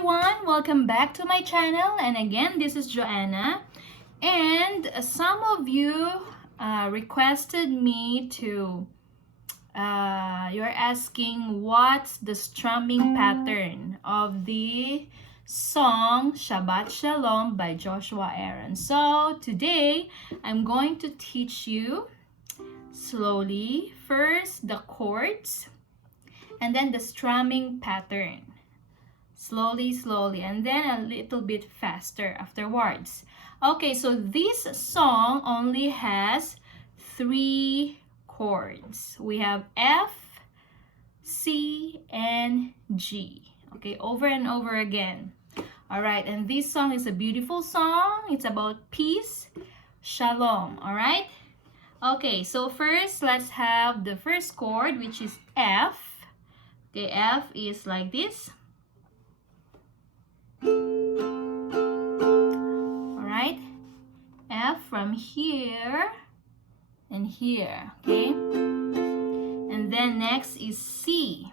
everyone, welcome back to my channel, and again this is Joanna, and some of you requested me to you're asking what's the strumming pattern of the song Shabbat Shalom by Joshua Aaron. So today I'm going to teach you slowly first the chords and then the strumming pattern. Slowly, and then a little bit faster afterwards. Okay, so this song only has 3 chords. We have F, C, and G. Okay, over and over again. All right, and this song is a beautiful song. It's about peace, Shalom. All right. Okay, so first let's have the first chord, which is F. Okay, F is like this. Alright, F from here and here, okay? And then next is C.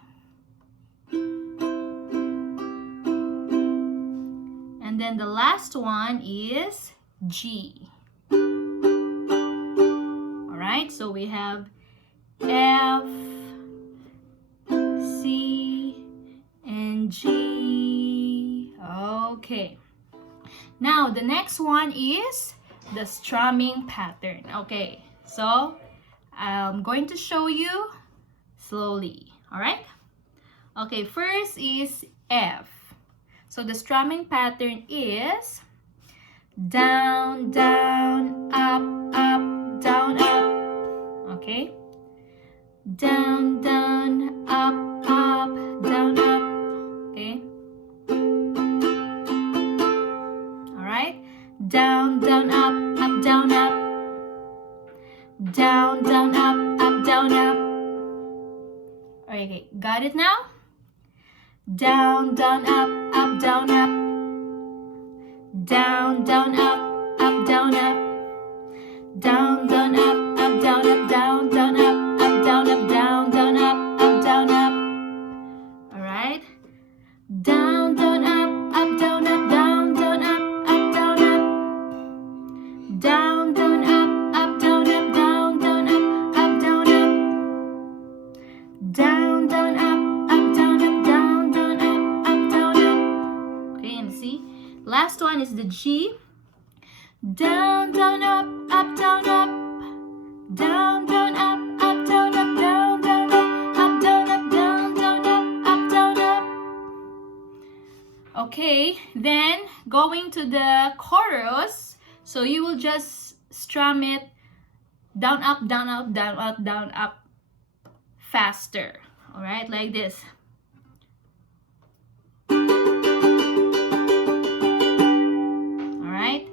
And then the last one is G. Alright, so we have F, C, and G. Okay. Now the next one is the strumming pattern. Okay, so I'm going to show you slowly. All right. Okay, first is F. So the strumming pattern is down, down, up, up, down, up. Okay. Down, down, up, up, down, up. Okay. Down, down, up, up, down, up. Down, down, up, up, down, up. Okay, got it now? Down, down, up, up, down, up. Down, down, up, up, down, up. Down, down, up, up, down, up, down, down, up, up, down, up, down, down, up, up, down, up. All right. Down, down, up, down, up, down, down, up. Down, down, up, down, up, down, down, up, down, up. Down, down, up, down, up, down, down, up, down, up. Okay, and see? Last one is the G. Down, down, up, down, up. Down, down, up, down, up, down, down, up, down, up, down, down, up, down, up. Okay, then going to the chorus. So you will just strum it down, up, down, up, down, up, down, up, faster. All right, like this. All right.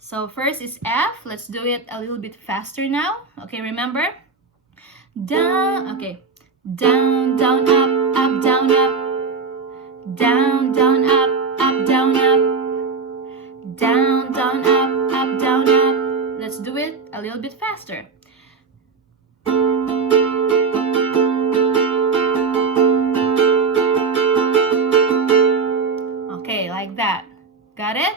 So first is F. Let's do it a little bit faster now. Okay, remember? Down, okay. Down, down, up, down, up. Down, down, up, down, up. Down, down, up, down, up. Let's do it a little bit faster. Okay, like that. Got it?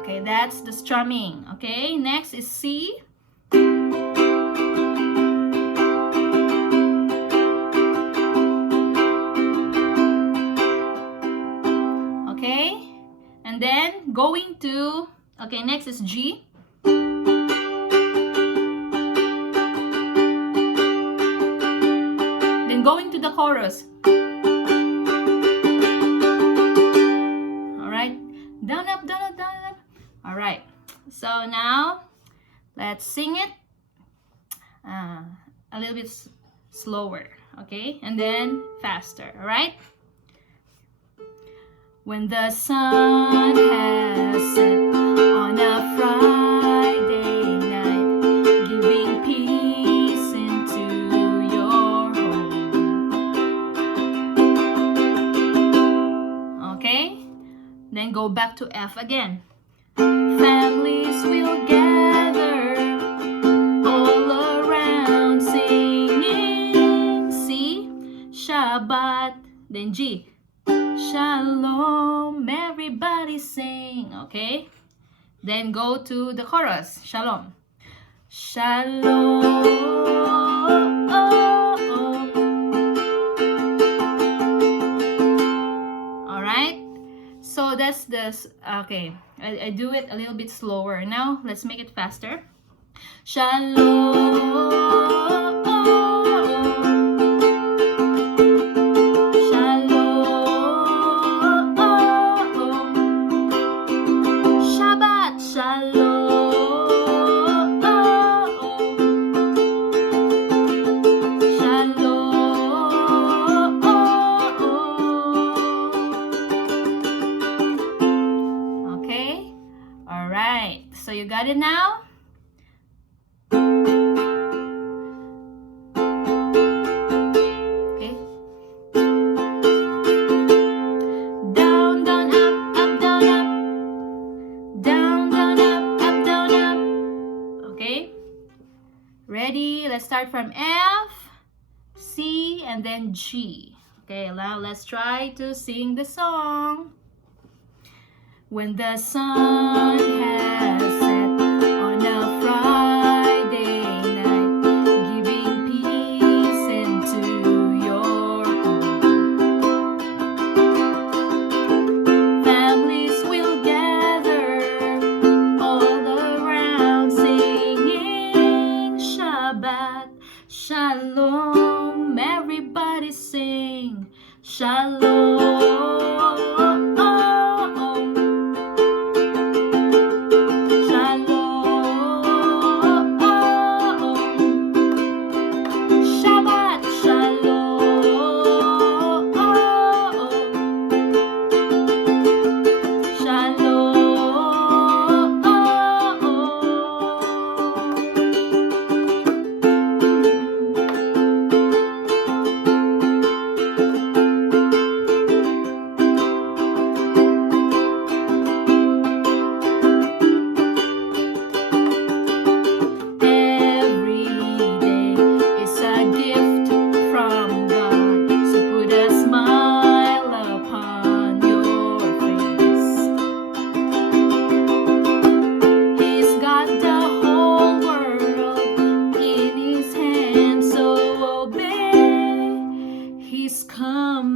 Okay, that's the strumming. Okay, next is C. Okay, and then going to, okay, next is G. Then going to the chorus. All right, down, up, down, up, down, up. All right. So now let's sing it a little bit slower, okay, and then faster. All right. When the sun has set on a Friday night, giving peace into your home. Okay. Then go back to F again. Families will gather all around singing. C, Shabbat. Then G, Shalom, everybody sing. Okay? Then go to the chorus. Shalom. Shalom. Alright? So that's this. Okay. I do it a little bit slower. Now, let's make it faster. Shalom. Shalom. Shabbat. Shalom. Shalom. Okay? Alright. So you got it now? Okay. Down, down, up, up, down, up. Down, down, up, up, down, up. Okay? Ready? Let's start from F, C, and then G. Okay, now let's try to sing the song. When the sun has set on a Friday night, giving peace into your home. Families will gather all around singing Shabbat. Shalom, everybody sing Shalom.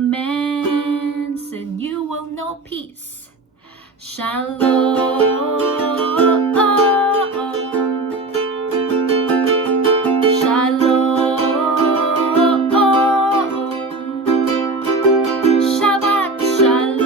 Commands and you will know peace. Shalom. Shalom. Shabbat shalom.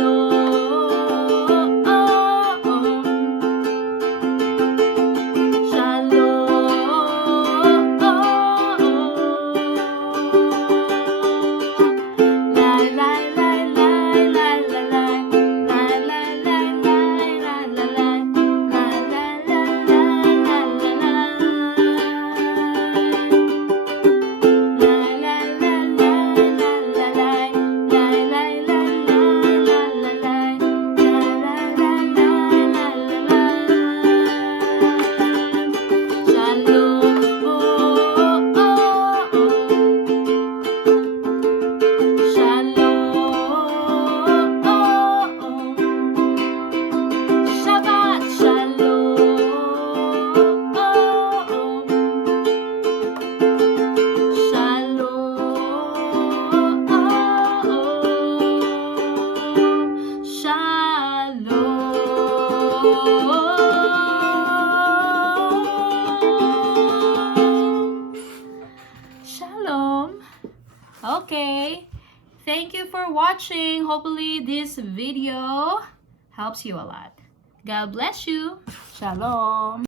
Shalom. Shalom. Okay. Thank you for watching. Hopefully this video helps you a lot. God bless you. Shalom.